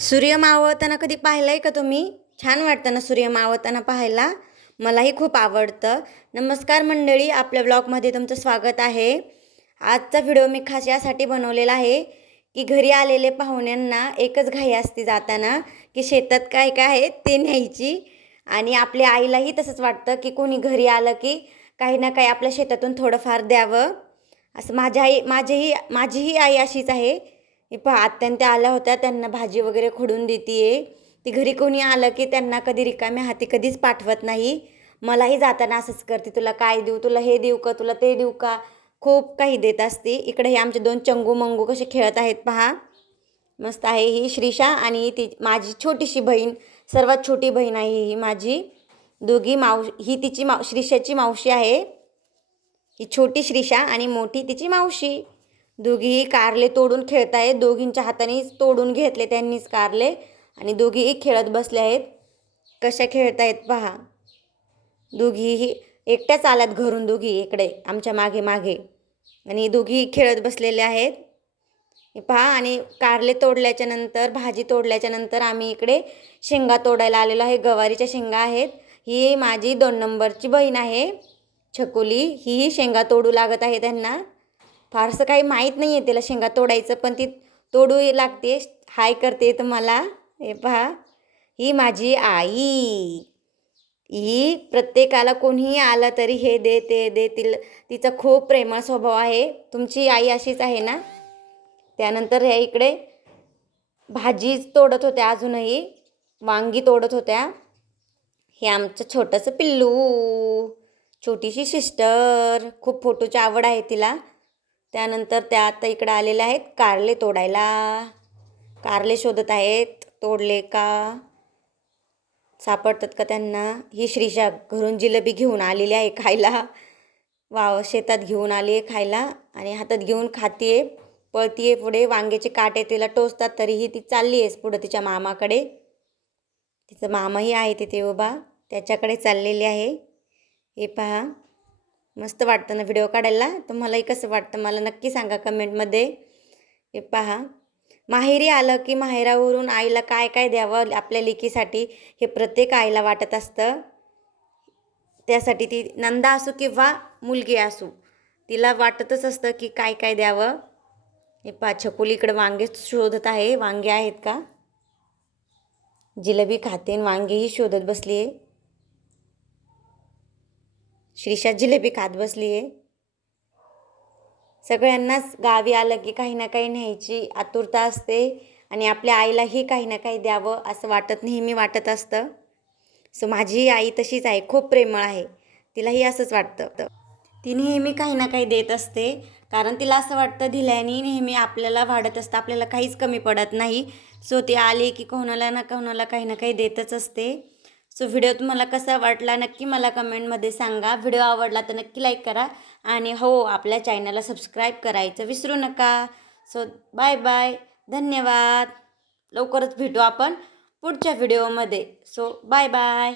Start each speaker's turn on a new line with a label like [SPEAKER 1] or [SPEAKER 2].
[SPEAKER 1] सूर्य मावळताना कधी पाहिलं आहे का तुम्ही? छान वाटतं ना सूर्य मावळताना पाहायला. मलाही खूप आवडतं. नमस्कार मंडळी आपल्या ब्लॉगमध्ये तुमचं स्वागत आहे. आजचा व्हिडिओ मी खास यासाठी बनवलेला आहे की घरी आलेले पाहुण्यांना एकच घाई असते जाताना की शेतात काय काय आहे ते न्यायची. आणि आपल्या आईलाही तसंच वाटतं की कोणी घरी आलं की काही ना काही आपल्या शेतातून थोडंफार द्यावं. असं माझ्या आई माझीही माझीही आई अशीच आहे. हे पहा आत्यान त्या आल्या होत्या त्यांना भाजी वगैरे खोडून देते ती घरी कोणी आलं की त्यांना कधी रिकाम्या हाती कधीच पाठवत नाही. मलाही जाताना असंच करते तुला काय देऊ तुला हे देऊ का तुला ते देऊ का? खूप काही देत असते. इकडे हे आमचे दोन चंगू मंगू कसे खेळत आहेत पहा. मस्त आहे ही श्रीषा आणि ती माझी छोटीशी बहीण सर्वात छोटी बहीण आहे ही माझी. दोघी माव ही तिची माव श्रीषाची मावशी आहे. ही छोटी श्रीषा आणि मोठी तिची मावशी. दोघीही कारले तोडून खेळत आहेत. दोघींच्या हातानेच तोडून घेतले त्यांनीच कारले. आणि दोघीही खेळत बसले आहेत. कशा खेळत आहेत पहा. दोघीही एकट्याच आल्यात घरून दोघी इकडे आमच्या मागे मागे. आणि दोघी खेळत बसलेले आहेत. पहा आणि कारले तोडल्याच्या नंतर भाजी तोडल्याच्या नंतर आम्ही इकडे शेंगा तोडायला आलेलो आहे. गवारीच्या शेंगा आहेत. ही माझी दोन नंबरची बहीण आहे. छकुली हीही शेंगा तोडू लागत आहे त्यांना. फारसं काही माहीत नाही आहे तिला शेंगा तोडायचं पण ती तोडू लागते हाय करते तुम्हाला हे पहा ही माझी आई. ही प्रत्येकाला कोणीही आलं तरी हे दे ते दे तिला तिचा खूप प्रेमळ स्वभाव आहे. तुमची आई अशीच आहे ना? त्यानंतर ह्या इकडे भाजी तोडत होत्या अजूनही वांगी तोडत होत्या. हे आमचं छोटंसं पिल्लू छोटीशी सिस्टर खूप फोटोची आवड आहे तिला. त्यानंतर त्या आता इकडं आलेल्या आहेत. कारले तोडायला. कारले शोधत आहेत. तोडले का? सापडतात का त्यांना? ही श्रीशा घरून जिलेबी घेऊन आलेली आहे खायला. वाव शेतात घेऊन आली आहे खायला आणि हातात घेऊन खातीये पळतीये पुढे. वांग्याचे काटे तिला टोचतात तरीही ती चालली आहेस पुढं तिच्या मामाकडे. तिचं मामाही आहे तिथे उभा. त्याच्याकडे चाललेली आहे. हे पहा. मस्त वाटतं ना व्हिडिओ काढायला. तुम्हालाही कसं वाटतं मला नक्की सांगा कमेंटमध्ये हे पहा. माहेरी आलं की माहेरावरून आईला काय काय द्यावं आपल्या लेकीसाठी हे प्रत्येक आईला वाटत असतं. त्यासाठी ती नंदा असू किंवा मुलगी असू तिला वाटतच असतं की काय काय द्यावं. हे पा छकुली इकडं वांगे शोधत आहे. वांगे आहेत का? जिलेबी खाते आणि वांगेही शोधत बसली आहे श्रीषा जिलेबी खात बसली आहे. सगळ्यांनाच गावी आलं की काही ना काही न्यायची आतुरता असते आणि आपल्या आईलाही काही ना काही द्यावं असं वाटत नेहमी वाटत असतं. सो माझी आई तशीच आहे खूप प्रेमळ आहे. तिलाही असंच वाटतं. ती नेहमी काही ना काही देत असते. कारण तिला असं वाटतं दिल्याने नेहमी आपल्याला वाढत असतं आपल्याला काहीच कमी पडत नाही. सो ती आली की कोणाला ना कोणाला काही ना काही देतच असते. सो व्हिडिओ तुम्हाला कसा वाटला नक्की मला कमेंटमध्ये सांगा. व्हिडिओ आवडला तर नक्की लाईक करा. आणि हो आपल्या चॅनलला सबस्क्राईब करायचं विसरू नका. सो बाय बाय धन्यवाद. लवकरच भेटू आपण पुढच्या व्हिडिओमध्ये सो बाय बाय